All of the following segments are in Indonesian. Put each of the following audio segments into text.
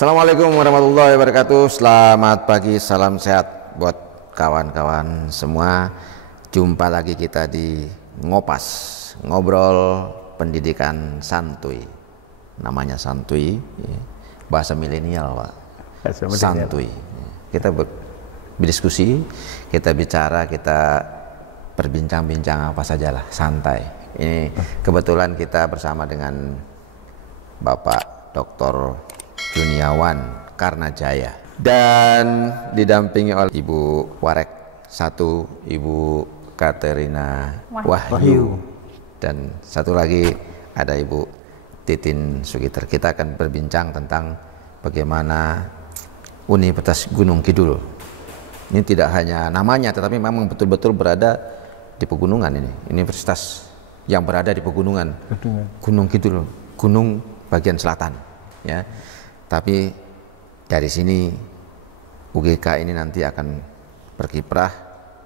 Assalamualaikum warahmatullahi wabarakatuh. Selamat pagi, salam sehat buat kawan-kawan semua. Jumpa lagi kita di Ngopas, ngobrol pendidikan santuy. Namanya santuy, bahasa milenial, Pak. Santuy. Kita berdiskusi, kita bicara, kita berbincang-bincang apa sajalah, santai. Ini kebetulan kita bersama dengan Bapak Dr. Juniawan Karnajaya dan didampingi oleh Ibu Warek 1, Ibu Katerina Wahyu, dan satu lagi ada Ibu Titin Sugiter. Kita akan berbincang tentang bagaimana Universitas Gunung Kidul ini tidak hanya namanya, tetapi memang betul-betul berada di pegunungan. Ini universitas yang berada di pegunungan, Gunung Kidul, gunung bagian selatan, ya. Tapi dari sini UGK ini nanti akan berkiprah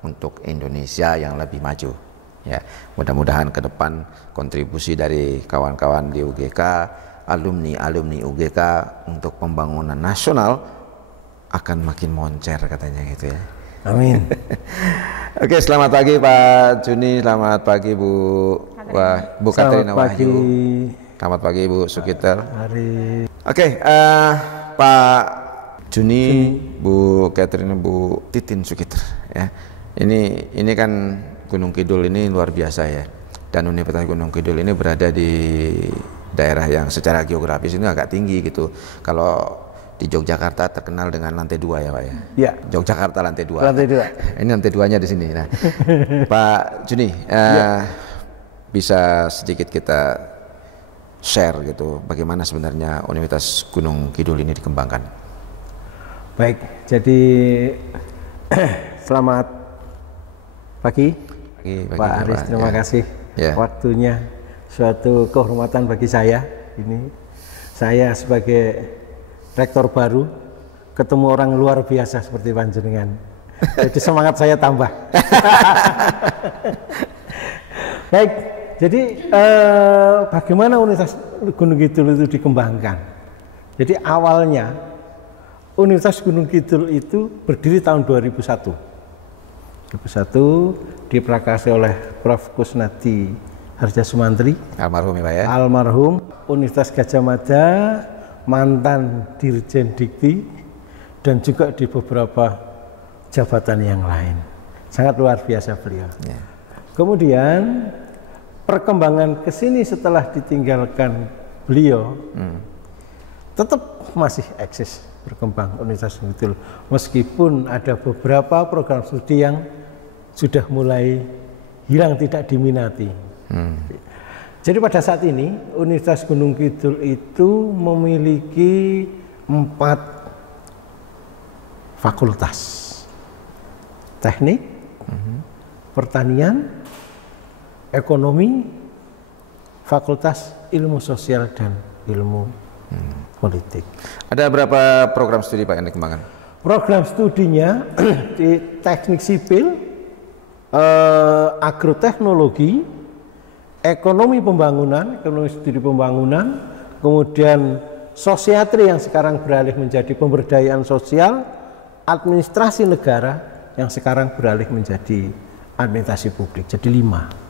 untuk Indonesia yang lebih maju, ya. Mudah-mudahan ke depan kontribusi dari kawan-kawan di UGK, alumni UGK untuk pembangunan nasional akan makin moncer, katanya gitu, ya. Amin. Oke, selamat pagi Pak Juni, selamat pagi Bu Katerina Wahyu. Selamat pagi Bu Sugiter. Oke, Pak Juni, Bu Katerina, Bu Titin Sugiter, ya. Ini kan Gunung Kidul ini luar biasa, ya. Dan Universitas Gunung Kidul ini berada di daerah yang secara geografis ini agak tinggi gitu. Kalau di Yogyakarta terkenal dengan lantai 2, ya Pak, ya. Ya. Yogyakarta lantai 2. Lantai 2. Ini lantai 2-nya di sini. Nah, Pak Juni, bisa sedikit kita share gitu bagaimana sebenarnya Universitas Gunung Kidul ini dikembangkan. Baik, jadi selamat pagi, Pak Aris, terima kasih waktunya, suatu kehormatan bagi saya. Ini saya sebagai rektor baru ketemu orang luar biasa seperti panjenengan, jadi semangat saya tambah. Baik, jadi bagaimana Universitas Gunung Kidul itu dikembangkan? Jadi awalnya Universitas Gunung Kidul itu berdiri tahun 2001. 2001 diprakarsai oleh Prof. Kusnadi Harjasumantri, almarhum, ya Pak, ya. Almarhum. Universitas Gadjah Mada, mantan Dirjen Dikti, dan juga di beberapa jabatan yang lain. Sangat luar biasa beliau. Ya. Kemudian perkembangan ke sini setelah ditinggalkan beliau, tetap masih eksis berkembang Universitas Gunung Kidul, meskipun ada beberapa program studi yang sudah mulai hilang, tidak diminati. Jadi pada saat ini Universitas Gunung Kidul itu memiliki 4 fakultas: teknik, pertanian, ekonomi, fakultas ilmu sosial, dan ilmu politik. Ada berapa program studi Pak yang dikembangkan? Program studinya di teknik sipil, agroteknologi, ekonomi pembangunan, ekonomi studi pembangunan, kemudian sosiatri yang sekarang beralih menjadi pemberdayaan sosial, administrasi negara yang sekarang beralih menjadi administrasi publik. Jadi 5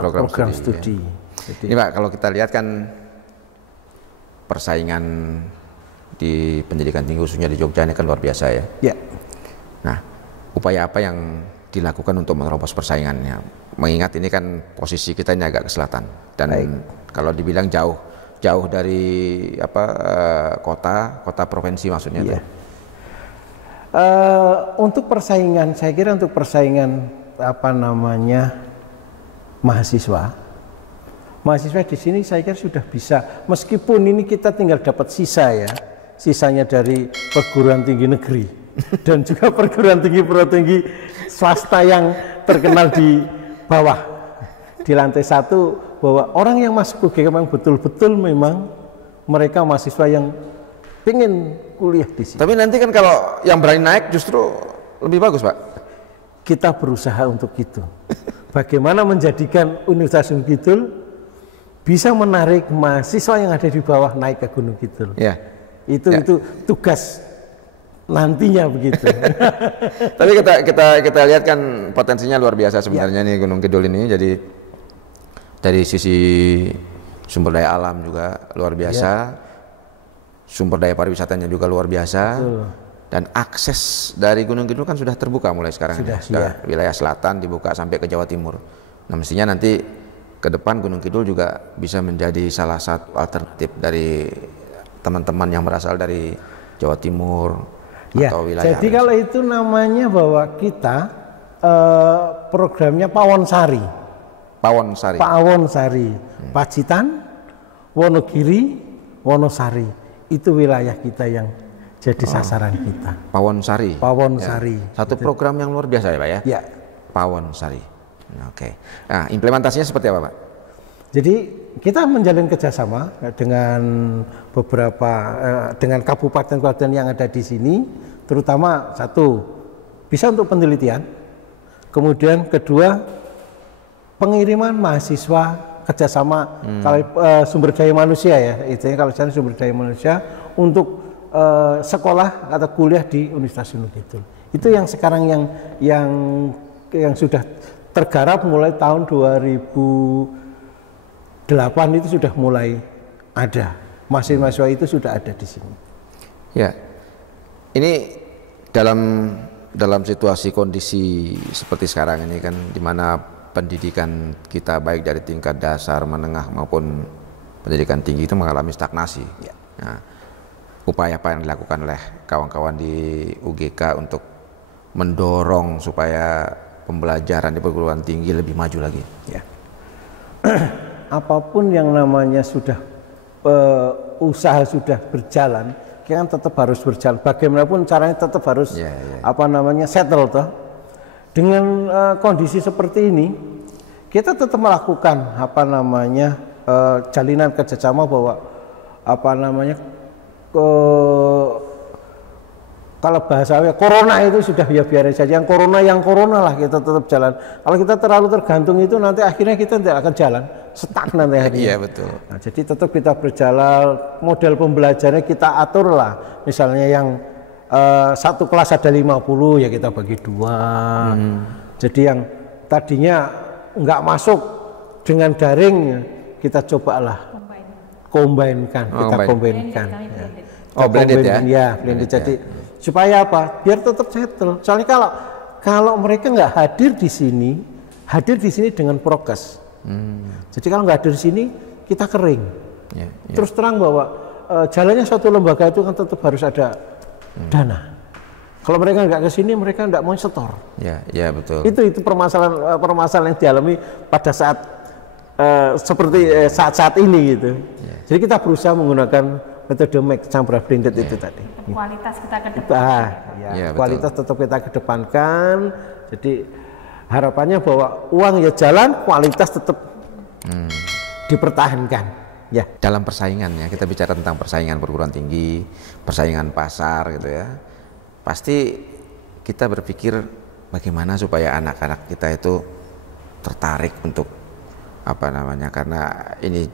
program studi. Ya. Jadi, ini Pak, kalau kita lihat kan persaingan di pendidikan tinggi khususnya di Jogja ini kan luar biasa, ya. Ya. Nah, upaya apa yang dilakukan untuk menerobos persaingannya? Mengingat ini kan posisi kita ini agak ke selatan dan kalau dibilang jauh dari kota provinsi maksudnya. Ya. Untuk persaingan, saya kira untuk persaingan mahasiswa di sini saya kira sudah bisa, meskipun ini kita tinggal dapat sisanya dari perguruan tinggi negeri dan juga perguruan tinggi swasta yang terkenal di bawah, di lantai 1, bahwa orang yang masuk UGK memang betul-betul memang mereka mahasiswa yang ingin kuliah di sini. Tapi nanti kan kalau yang berani naik justru lebih bagus, Pak. Kita berusaha untuk itu. Bagaimana menjadikan Universitas Gunung Kidul bisa menarik mahasiswa yang ada di bawah naik ke Gunung Kidul. Ya. Itu tugas nantinya begitu. Tapi kita lihat kan potensinya luar biasa sebenarnya nih Gunung Kidul ini. Jadi dari sisi sumber daya alam juga luar biasa, sumber daya pariwisatanya juga luar biasa. Betul. Dan akses dari Gunung Kidul kan sudah terbuka mulai sekarang. Sudah wilayah selatan dibuka sampai ke Jawa Timur. Nah mestinya nanti ke depan Gunung Kidul juga bisa menjadi salah satu alternatif dari teman-teman yang berasal dari Jawa Timur atau wilayah. Jadi kalau itu namanya bahwa kita programnya Pawon Sari. Pawon Sari, Pacitan, Wonogiri, Wonosari. Itu wilayah kita yang jadi sasaran kita. Pawon Sari. Satu gitu. program yang luar biasa ya Pak ya? Ya. Pawon Sari. Oke. Nah implementasinya seperti apa Pak? Jadi kita menjalin kerjasama dengan beberapa dengan kabupaten-kabupaten yang ada di sini, terutama satu bisa untuk penelitian, kemudian kedua pengiriman mahasiswa kerjasama kalau sumber daya manusia ya, itu kalau saya sumber daya manusia untuk sekolah atau kuliah di Universitas Gunung Kidul. Itu yang sekarang yang sudah tergarap mulai tahun 2008 itu sudah mulai ada. Mahasiswa itu sudah ada di sini. Ya. Ini dalam situasi kondisi seperti sekarang ini kan di mana pendidikan kita baik dari tingkat dasar, menengah maupun pendidikan tinggi itu mengalami stagnasi. Ya. Nah, upaya apa yang dilakukan oleh kawan-kawan di UGK untuk mendorong supaya pembelajaran di perguruan tinggi lebih maju lagi? Ya. Apapun yang namanya sudah usaha sudah berjalan, kan tetap harus berjalan. Bagaimanapun caranya tetap harus settle toh. Dengan kondisi seperti ini, kita tetap melakukan jalinan kerjasama bahwa kalau bahasanya corona itu sudah ya biarin saja, yang corona lah kita tetap jalan. Kalau kita terlalu tergantung itu nanti akhirnya kita tidak akan jalan, stuck nanti akhirnya. Iya betul. Nah, jadi tetap kita berjalan, model pembelajarannya kita atur lah. Misalnya yang satu kelas ada 50 ya kita bagi dua. Jadi yang tadinya nggak masuk dengan daring kita cobalah combine-kan, combine-kan. Blended ya? Ya, blended. Jadi supaya apa? Biar tetap settle. Soalnya kalau mereka nggak hadir di sini dengan prokes. Jadi kalau nggak hadir di sini kita kering. Terus terang bahwa jalannya suatu lembaga itu kan tetap harus ada dana. Kalau mereka nggak ke sini, mereka nggak mau setor. Ya betul. Itu permasalahan yang dialami pada saat seperti saat ini gitu. Jadi kita berusaha menggunakan metode make campur blended itu tadi. Kualitas kita kedepankan. Kualitas tetap kita kedepankan. Jadi harapannya bahwa uang ya jalan, kualitas tetap dipertahankan. Ya. Dalam persaingannya, kita bicara tentang persaingan perguruan tinggi, persaingan pasar gitu ya. Pasti kita berpikir bagaimana supaya anak-anak kita itu tertarik untuk karena ini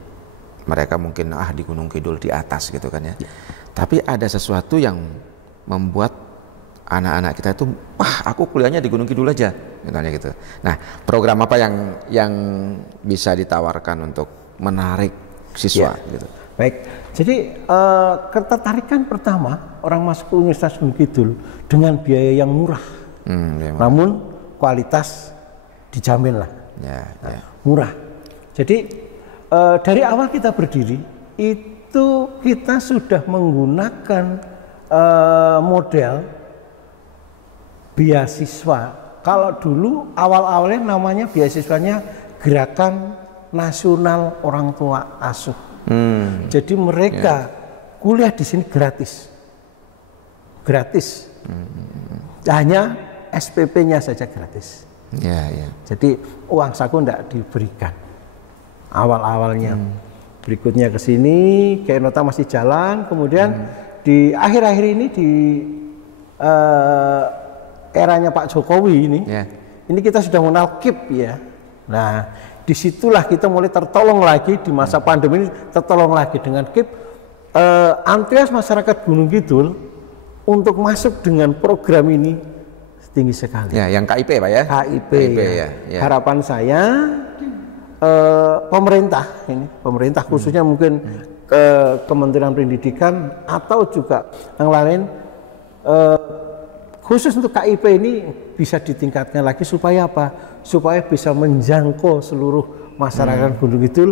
mereka mungkin di Gunung Kidul di atas gitu kan ya. Tapi ada sesuatu yang membuat anak-anak kita itu aku kuliahnya di Gunung Kidul aja misalnya gitu. Nah, program apa yang bisa ditawarkan untuk menarik siswa gitu? Baik. Jadi ketertarikan pertama orang masuk ke Universitas Gunung Kidul dengan biaya yang murah. Namun kualitas dijamin lah. Murah. Jadi dari awal kita berdiri itu kita sudah menggunakan model beasiswa. Kalau dulu awal-awalnya namanya beasiswanya Gerakan Nasional Orang Tua Asuh. Jadi mereka kuliah di sini gratis. Hanya SPP-nya saja gratis. Jadi uang saku tidak diberikan awal-awalnya. Berikutnya ke sini, kayak nota masih jalan. Kemudian di akhir-akhir ini di eranya Pak Jokowi ini kita sudah mengenal KIP ya. Nah, disitulah kita mulai tertolong lagi di masa pandemi ini, tertolong lagi dengan KIP. Antusias masyarakat Gunung Kidul untuk masuk dengan program ini tinggi sekali. Ya, yang KIP Pak ya? KIP ya. Ya. Harapan saya pemerintah khususnya mungkin Kementerian Pendidikan atau juga yang lain khusus untuk KIP ini bisa ditingkatkan lagi supaya apa? Supaya bisa menjangkau seluruh masyarakat Gunung Kidul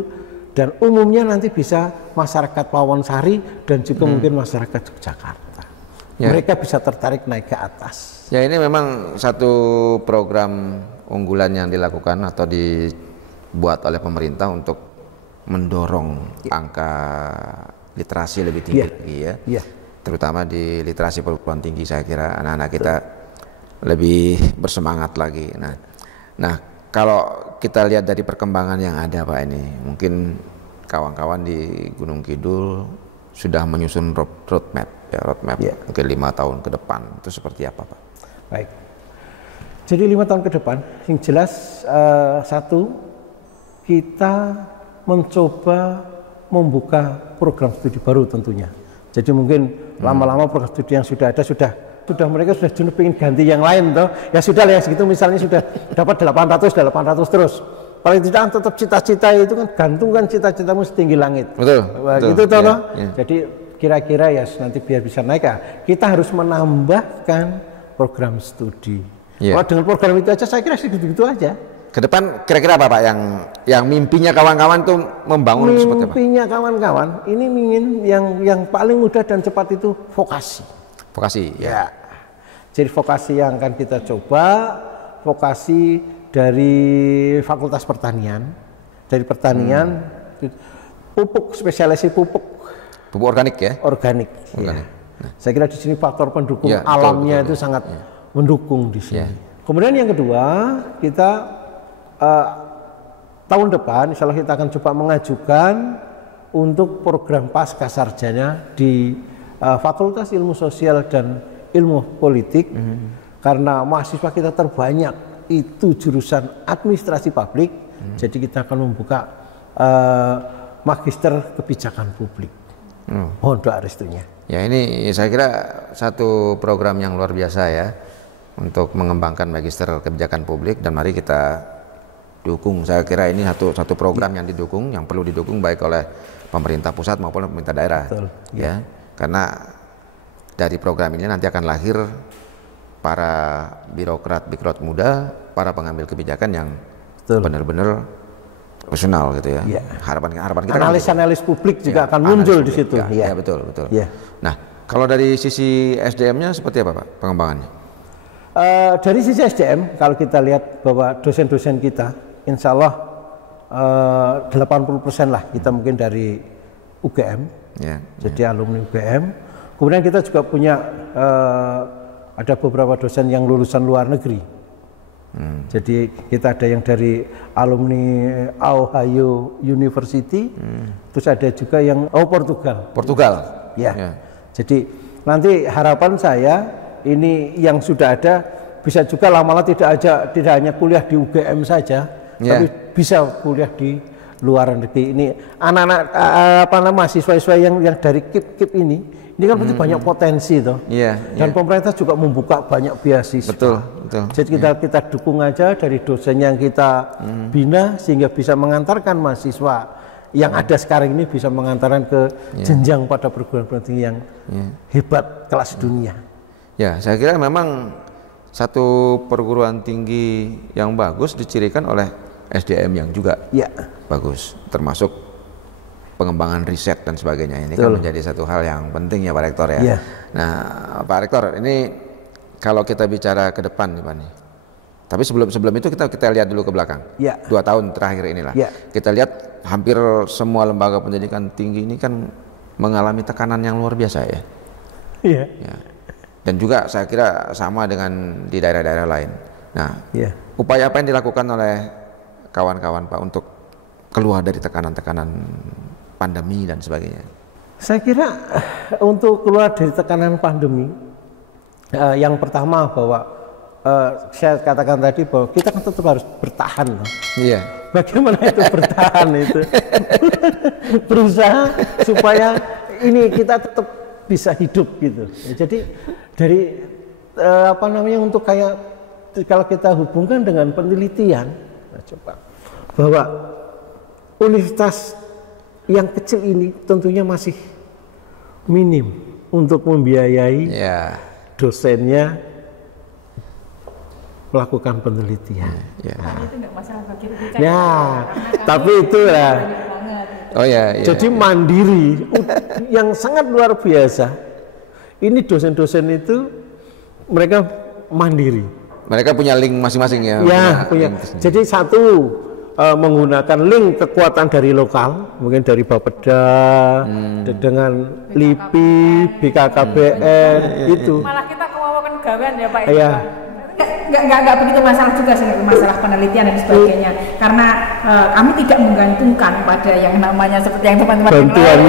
dan umumnya nanti bisa masyarakat Pawonsari dan juga mungkin masyarakat Yogyakarta. Ya. Mereka bisa tertarik naik ke atas. Ya, ini memang satu program unggulan yang dilakukan atau dibuat oleh pemerintah untuk mendorong angka literasi lebih tinggi lagi ya. Terutama di literasi perguruan tinggi, saya kira anak-anak kita lebih bersemangat lagi. Nah, kalau kita lihat dari perkembangan yang ada Pak ini, mungkin kawan-kawan di Gunung Kidul sudah menyusun roadmap mungkin 5 tahun ke depan, itu seperti apa Pak? Baik, jadi 5 tahun ke depan, yang jelas satu, kita mencoba membuka program studi baru tentunya. Jadi mungkin lama-lama program studi yang sudah ada mereka sudah jenuh pengen ganti yang lain toh. Ya sudah lah, segitu misalnya sudah dapat 800 terus. Paling tidak tetap cita-cita itu kan gantungkan cita-citamu setinggi langit. Betul. Gitu toh. Jadi kira-kira ya nanti biar bisa naik kita harus menambahkan program studi. Kalau dengan program itu aja saya kira segitu-gitu aja. Ke depan kira-kira apa Pak yang mimpinya kawan-kawan itu membangun seperti apa? Mimpinya kawan-kawan ini ingin yang paling mudah dan cepat itu vokasi. Vokasi ya. Jadi vokasi yang akan kita coba, vokasi dari Fakultas Pertanian, dari pertanian, pupuk, spesialisasi pupuk organik ya? Organik. Ya. Nah, saya kira di sini faktor pendukung alamnya itu sangat mendukung di sini. Kemudian yang kedua, kita tahun depan, insya Allah kita akan coba mengajukan untuk program pasca sarjana di Fakultas Ilmu Sosial dan Ilmu Politik, karena mahasiswa kita terbanyak itu jurusan administrasi publik, jadi kita akan membuka magister kebijakan publik. Mohon doa restunya. Ya, ini saya kira satu program yang luar biasa ya untuk mengembangkan magister kebijakan publik, dan mari kita dukung. Saya kira ini satu program yang didukung, yang perlu didukung baik oleh pemerintah pusat maupun pemerintah daerah. Betul. Ya. Karena dari program ini nanti akan lahir para birokrat muda, para pengambil kebijakan yang benar-benar profesional gitu ya. Harapan kita analis publik juga akan muncul di situ. Ya, betul. Nah, kalau dari sisi SDM-nya seperti apa Pak pengembangannya? Dari sisi SDM, kalau kita lihat bahwa dosen-dosen kita, insya Allah 80% lah kita mungkin dari UGM. Jadi alumni UGM. Kemudian kita juga punya ada beberapa dosen yang lulusan luar negeri. Jadi kita ada yang dari alumni Ohio University, terus ada juga yang Portugal. Ya. Jadi nanti harapan saya ini yang sudah ada bisa juga lama-lama tidak hanya kuliah di UGM saja, tapi bisa kuliah di luar negeri. Ini anak-anak mahasiswa yang dari KIP ini kan berarti banyak potensi toh. Dan pemerintah juga membuka banyak beasiswa. Betul. Jadi kita dukung aja dari dosen yang kita bina sehingga bisa mengantarkan mahasiswa yang ada sekarang ini bisa mengantarkan ke jenjang pada perguruan tinggi yang hebat kelas dunia. Ya, saya kira memang satu perguruan tinggi yang bagus dicirikan oleh SDM yang juga bagus, termasuk pengembangan riset dan sebagainya. Ini kan menjadi satu hal yang penting ya Pak Rektor ya. Nah, Pak Rektor, ini kalau kita bicara ke depan nih Pak nih. Tapi sebelum itu kita lihat dulu ke belakang. 2 tahun terakhir inilah. Kita lihat hampir semua lembaga pendidikan tinggi ini kan mengalami tekanan yang luar biasa ya. Dan juga saya kira sama dengan di daerah-daerah lain. Nah, upaya apa yang dilakukan oleh kawan-kawan Pak untuk keluar dari tekanan-tekanan pandemi dan sebagainya? Saya kira untuk keluar dari tekanan pandemi, yang pertama bahwa saya katakan tadi bahwa kita kan tetap harus bertahan loh. Iya. Bagaimana itu bertahan itu? Berusaha supaya ini kita tetap bisa hidup gitu. Ya, jadi dari apa namanya, untuk kayak kalau kita hubungkan dengan penelitian, nah coba bahwa universitas yang kecil ini tentunya masih minim untuk membiayai dosennya melakukan penelitian. Itu enggak masalah bagi kita. Tapi itu ya. Jadi mandiri yang sangat luar biasa. Ini dosen-dosen itu mereka mandiri. Mereka punya link masing-masing ya. Punya. Jadi satu menggunakan link kekuatan dari lokal, mungkin dari Bapeda, dengan LIPI, BKKBN itu. Malah kita kewawakan gawean ya Pak. Iya. Enggak begitu masalah juga sih, masalah penelitian dan sebagainya, karena kami tidak menggantungkan pada yang namanya seperti yang teman-teman bantuan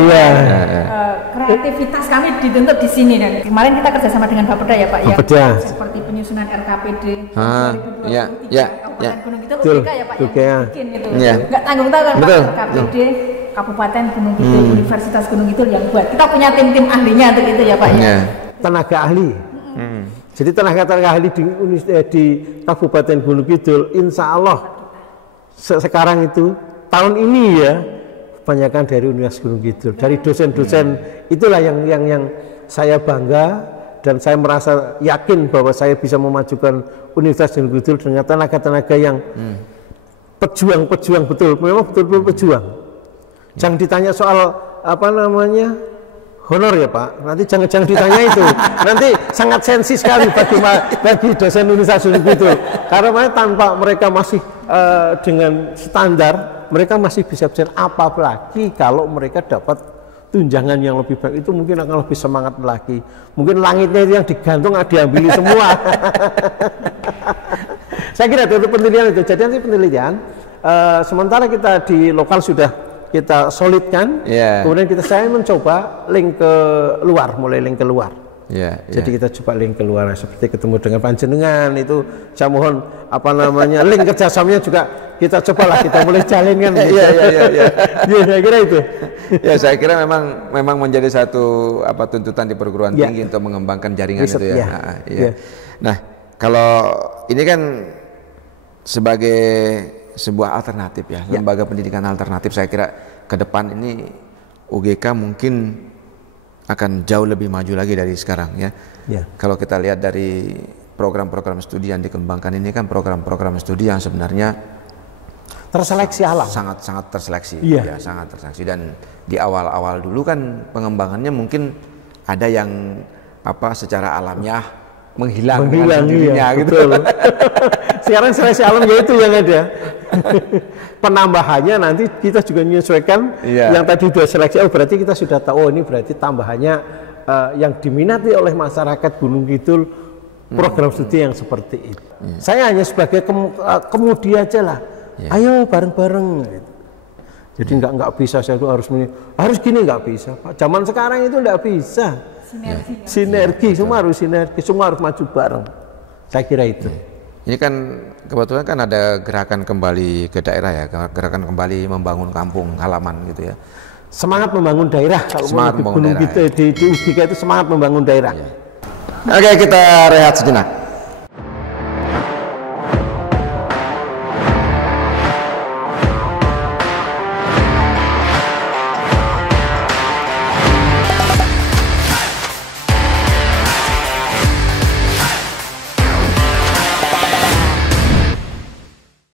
kreativitas kami dituntut di sini. Dan kemarin kita kerjasama dengan Bapeda ya Pak ya, seperti penyusunan RKPD 2023 Kabupaten Gunung Kidul, UGK ya Pak yang bikin itu, nggak tanggung-tanggung Pak, RKPD Kabupaten Gunung Kidul, Universitas Gunung Kidul yang buat. Kita punya tim-tim ahlinya untuk itu ya Pak ya. Tenaga ahli. Jadi tenaga ahli di Kabupaten Gunung Kidul, insya Allah sekarang itu tahun ini ya, kebanyakan dari Universitas Gunung Kidul, dari dosen-dosen itulah yang saya bangga, dan saya merasa yakin bahwa saya bisa memajukan Universitas Gunung Kidul dengan tenaga-tenaga yang pejuang betul, memang betul-betul pejuang. Jangan ditanya soal apa namanya honor ya Pak, nanti jangan ditanya itu, nanti sangat sensi sekali bagi dosen Universitas Gunung Kidul, karena tanpa mereka masih dengan standar, mereka masih bisa apalagi kalau mereka dapat tunjangan yang lebih baik, itu mungkin akan lebih semangat lagi, mungkin langitnya itu yang digantung diambili semua. Saya kira itu penelitian itu. Jadi nanti penelitian sementara kita di lokal sudah kita solidkan, kemudian saya mencoba link ke luar, mulai link ke luar. Jadi kita coba link ke luar, seperti ketemu dengan panjenengan itu, saya mohon apa namanya link kerjasamanya juga kita cobalah kita mulai jalinkan. Saya kira itu. Saya kira memang menjadi satu tuntutan di perguruan tinggi untuk mengembangkan jaringan itu ya. Nah, kalau ini kan sebagai sebuah alternatif ya, lembaga pendidikan alternatif, saya kira ke depan ini UGK mungkin akan jauh lebih maju lagi dari sekarang ya. Kalau kita lihat dari program-program studi yang dikembangkan ini kan program-program studi yang sebenarnya terseleksi alam, sangat terseleksi, sangat terseleksi, dan di awal-awal dulu kan pengembangannya mungkin ada yang secara alamiah menghilang dirinya gitu. Sekarang seleksi alam itu yang ada. Penambahannya nanti kita juga menyesuaikan yang tadi sudah seleksi, berarti kita sudah tahu ini berarti tambahannya yang diminati oleh masyarakat Gunung Kidul, program studi yang seperti itu. Saya hanya sebagai kemudi aja lah. Ayo bareng-bareng gitu. Jadi nggak bisa saya tuh harus gini, nggak bisa Pak. Zaman sekarang itu nggak bisa. Sinergi, semua harus sinergi, semua harus maju bareng. Saya kira itu. Ini kan kebetulan kan ada gerakan kembali ke daerah ya, gerakan kembali membangun kampung halaman gitu ya. Semangat membangun daerah. Kalau semangat membangun daerah. Di UGK itu semangat membangun daerah. Oke, kita rehat sejenak.